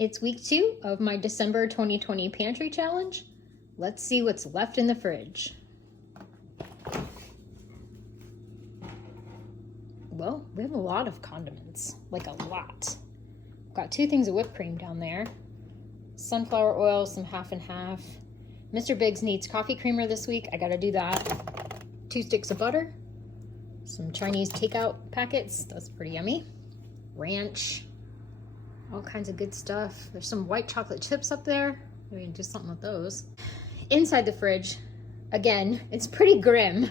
It's week 2 of my December 2020 pantry challenge. Let's see what's left in the fridge. Well, we have a lot of condiments, like a lot. Got 2 things of whipped cream down there. Sunflower oil, some half and half. Mr. Biggs needs coffee creamer this week. I gotta do that. 2 sticks of butter. Some Chinese takeout packets. That's pretty yummy. Ranch. All kinds of good stuff. There's some white chocolate chips up there. We can do something with those. Inside the fridge, again, it's pretty grim.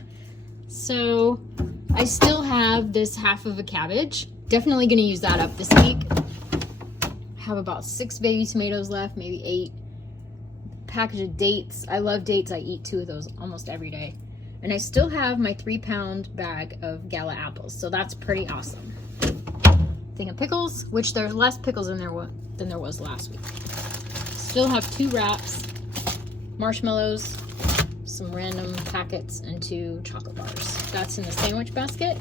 So I still have this half of a cabbage. Definitely gonna use that up this week. Have about 6 baby tomatoes left, maybe 8. Package of dates. I love dates. I eat 2 of those almost every day. And I still have my 3-pound bag of Gala apples. So that's pretty awesome. Thing of pickles, which there's less pickles than there was last week. Still have 2 wraps, marshmallows, some random packets, and 2 chocolate bars. That's in the sandwich basket.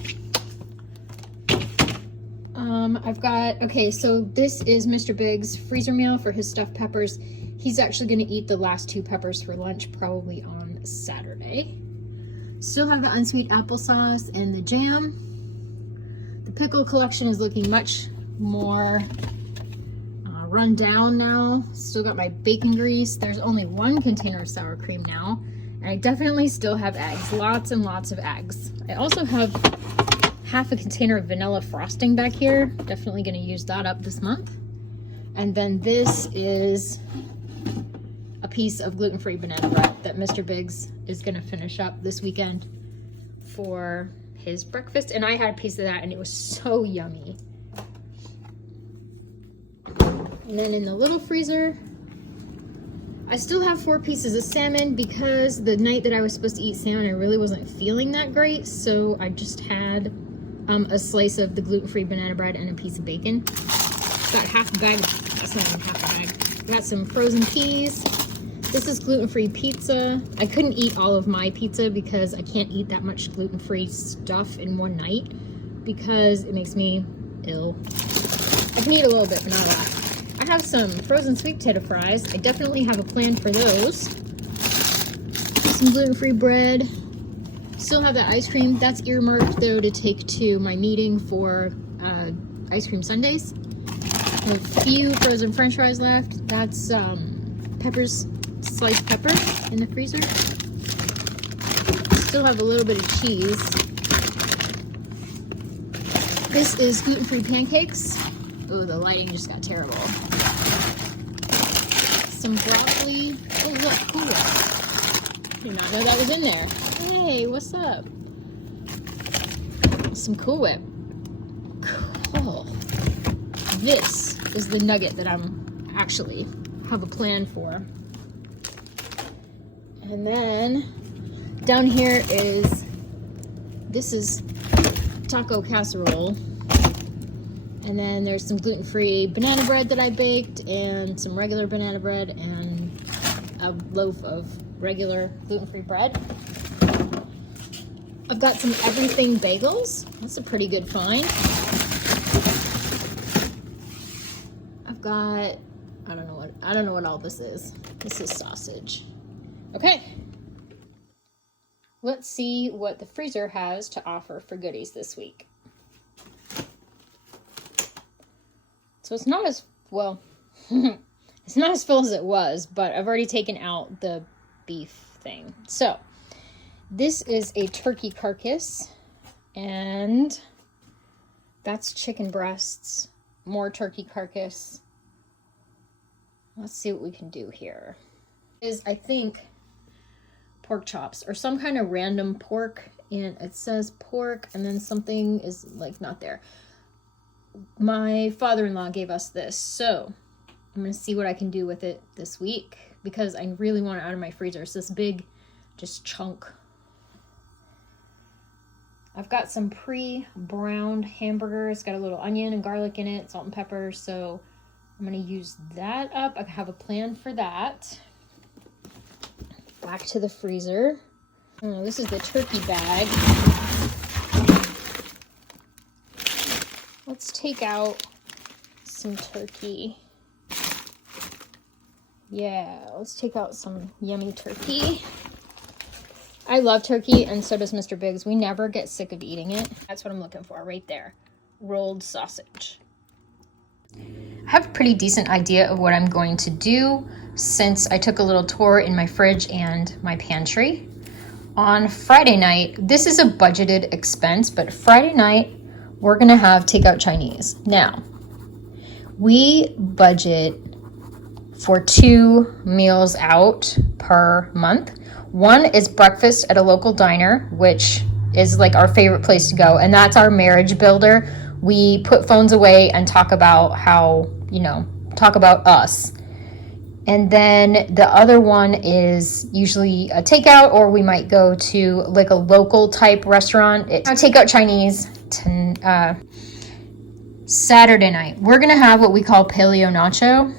I've got, okay, so this is Mr. Biggs' freezer meal for his stuffed peppers. He's actually gonna eat the last 2 peppers for lunch, probably on Saturday. Still have the unsweet applesauce and the jam. The pickle collection is looking much more run down now. Still got my bacon grease. There's only 1 container of sour cream now. And I definitely still have eggs. Lots and lots of eggs. I also have half a container of vanilla frosting back here. Definitely going to use that up this month. And then this is a piece of gluten-free banana bread that Mr. Biggs is going to finish up this weekend for his breakfast, and I had a piece of that and it was so yummy. And then in the little freezer, I still have 4 pieces of salmon because the night that I was supposed to eat salmon, I really wasn't feeling that great, so I just had a slice of the gluten-free banana bread and a piece of bacon. Got half a bag, that's not even half a bag. Got some frozen peas. This is gluten-free pizza. I couldn't eat all of my pizza because I can't eat that much gluten-free stuff in one night because it makes me ill. I can eat a little bit, but not a lot. I have some frozen sweet potato fries. I definitely have a plan for those. Some gluten-free bread. Still have that ice cream. That's earmarked though to take to my meeting for ice cream sundaes. I have a few frozen french fries left. That's peppers. Sliced pepper in the freezer. Still have a little bit of cheese. This is gluten-free pancakes. Oh, the lighting just got terrible. Some broccoli. Oh, look, Cool Whip. Did not know that was in there. Hey, what's up? Some Cool Whip. Cool. This is the nugget that I'm actually have a plan for. And then down here this is taco casserole. And then there's some gluten-free banana bread that I baked and some regular banana bread and a loaf of regular gluten-free bread. I've got some everything bagels. That's a pretty good find. I've got, I don't know what all this is. This is sausage. Okay, let's see what the freezer has to offer for goodies this week. So it's not as, well, it's not as full as it was, but I've already taken out the beef thing. So this is a turkey carcass, and that's chicken breasts, more turkey carcass. Let's see what we can do here. Is, I think, pork chops or some kind of random pork, and it says pork and then something is like not there. My father-in-law gave us this, so I'm gonna see what I can do with it this week because I really want it out of my freezer. It's this big just chunk. I've got some pre-browned hamburgers. It's got a little onion and garlic in it, salt and pepper, so I'm gonna use that up. I have a plan for that. Back to the freezer. Oh, this is the turkey bag. Let's take out some turkey. Yeah, let's take out some yummy turkey. I love turkey, and so does Mr. Biggs. We never get sick of eating it. That's what I'm looking for right there. Rolled sausage. I have a pretty decent idea of what I'm going to do since I took a little tour in my fridge and my pantry. On Friday night, this is a budgeted expense, but Friday night, we're gonna have takeout Chinese. Now, we budget for 2 meals out per month. One is breakfast at a local diner, which is like our favorite place to go, and that's our marriage builder. We put phones away and talk about how, talk about us. And then the other one is usually a takeout, or we might go to like a local type restaurant. It's takeout Chinese. Saturday night, we're gonna have what we call paleo nacho.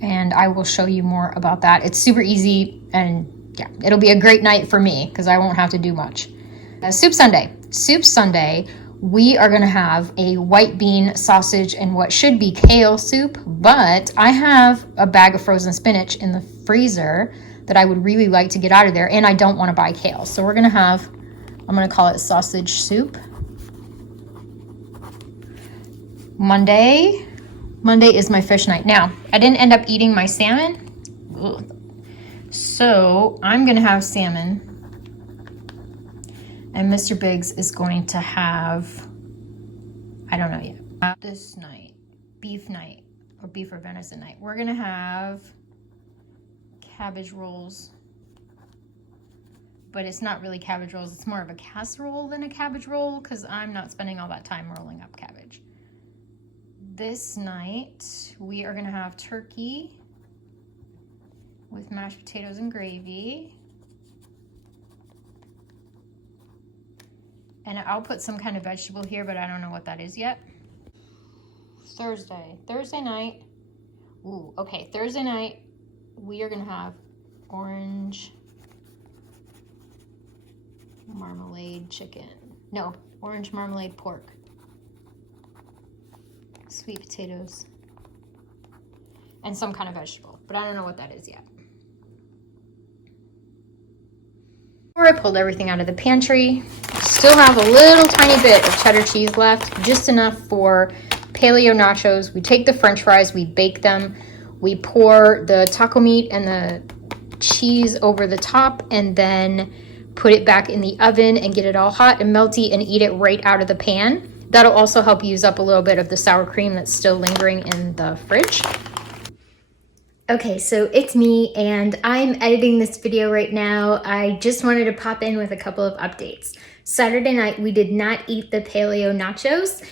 And I will show you more about that. It's super easy, and yeah, it'll be a great night for me because I won't have to do much. Soup Sunday. Soup Sunday, we are gonna have a white bean sausage and what should be kale soup, but I have a bag of frozen spinach in the freezer that I would really like to get out of there, and I don't wanna buy kale. So we're gonna have, I'm gonna call it sausage soup. Monday is my fish night. Now, I didn't end up eating my salmon, so I'm gonna have salmon, and Mr. Biggs is going to have, I don't know yet. This night, beef night, or beef or venison night, we're gonna have cabbage rolls, but it's not really cabbage rolls, it's more of a casserole than a cabbage roll because I'm not spending all that time rolling up cabbage. This night, we are gonna have turkey with mashed potatoes and gravy. And I'll put some kind of vegetable here, but I don't know what that is yet. Thursday night, Thursday night, we are gonna have orange marmalade chicken. No, orange marmalade pork. Sweet potatoes, and some kind of vegetable, but I don't know what that is yet. Before I pulled everything out of the pantry, still have a little tiny bit of cheddar cheese left, just enough for paleo nachos. We take the french fries, we bake them, we pour the taco meat and the cheese over the top, and then put it back in the oven and get it all hot and melty and eat it right out of the pan. That'll also help use up a little bit of the sour cream that's still lingering in the fridge. Okay, so it's me, and I'm editing this video right now. I just wanted to pop in with a couple of updates. Saturday night, we did not eat the paleo nachos.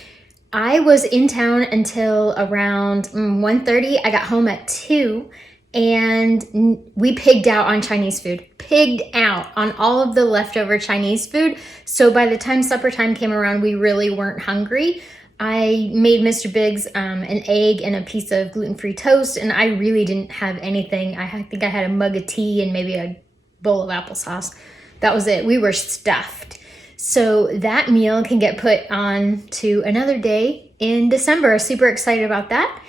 I was in town until around 1:30. I got home at 2, and we pigged out on Chinese food. Pigged out on all of the leftover Chinese food. So by the time supper time came around, we really weren't hungry. I made Mr. Biggs an egg and a piece of gluten-free toast, and I really didn't have anything. I think I had a mug of tea and maybe a bowl of applesauce. That was it. We were stuffed. So that meal can get put on to another day in December. Super excited about that.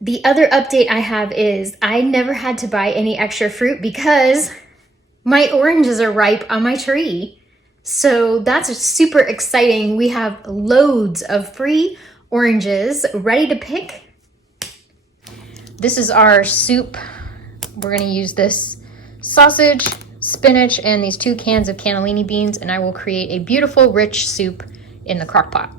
The other update I have is I never had to buy any extra fruit because my oranges are ripe on my tree. So that's super exciting. We have loads of free oranges ready to pick. This is our soup. We're gonna use this sausage, spinach, and these 2 cans of cannellini beans, and I will create a beautiful, rich soup in the crock pot.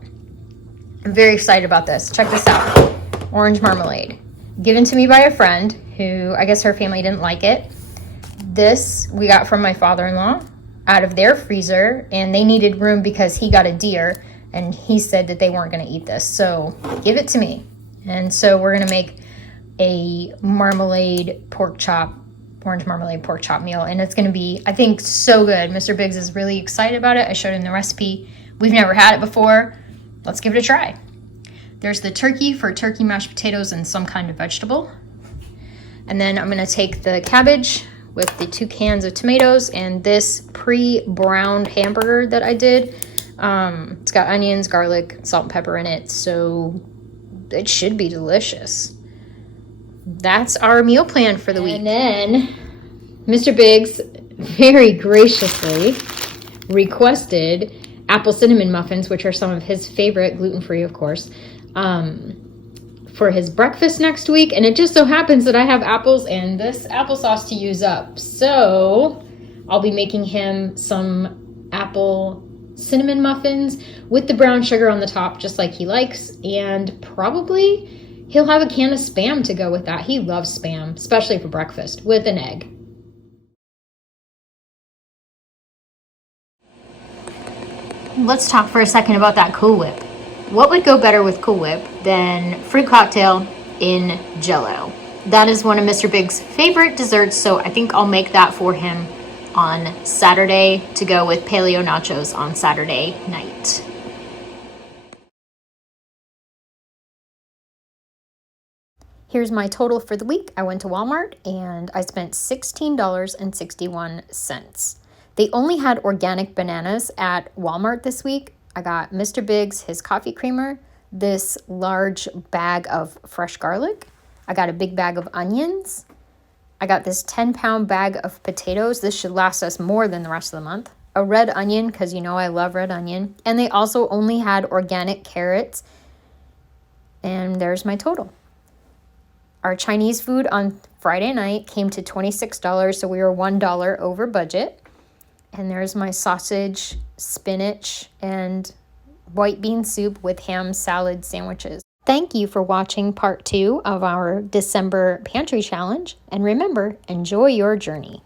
I'm very excited about this. Check this out. Orange marmalade. Given to me by a friend who, I guess her family didn't like it. This we got from my father-in-law out of their freezer, and they needed room because he got a deer, and he said that they weren't gonna eat this. So give it to me. And so we're gonna make a marmalade pork chop, orange marmalade pork chop meal, and it's gonna be, I think, so good. Mr. Biggs is really excited about it. I showed him the recipe. We've never had it before. Let's give it a try. There's the turkey for turkey mashed potatoes and some kind of vegetable. And then I'm gonna take the cabbage with the 2 cans of tomatoes and this pre-browned hamburger that I did. It's got onions, garlic, salt and pepper in it. So it should be delicious. That's our meal plan for the week. And then Mr. Biggs very graciously requested apple cinnamon muffins, which are some of his favorite, gluten-free, of course, for his breakfast next week. And it just so happens that I have apples and this applesauce to use up. So I'll be making him some apple cinnamon muffins with the brown sugar on the top, just like he likes. And probably he'll have a can of Spam to go with that. He loves Spam, especially for breakfast, with an egg. Let's talk for a second about that Cool Whip. What would go better with Cool Whip than fruit cocktail in Jell-O? That is one of Mr. Big's favorite desserts, so I think I'll make that for him on Saturday to go with paleo nachos on Saturday night. Here's my total for the week. I went to Walmart and I spent $16.61. They only had organic bananas at Walmart this week. I got Mr. Big's, his coffee creamer, this large bag of fresh garlic. I got a big bag of onions. I got this 10-pound bag of potatoes. This should last us more than the rest of the month. A red onion, because you know I love red onion. And they also only had organic carrots. And there's my total. Our Chinese food on Friday night came to $26, so we were $1 over budget. And there's my sausage, spinach, and white bean soup with ham salad sandwiches. Thank you for watching part 2 of our December Pantry Challenge. And remember, enjoy your journey.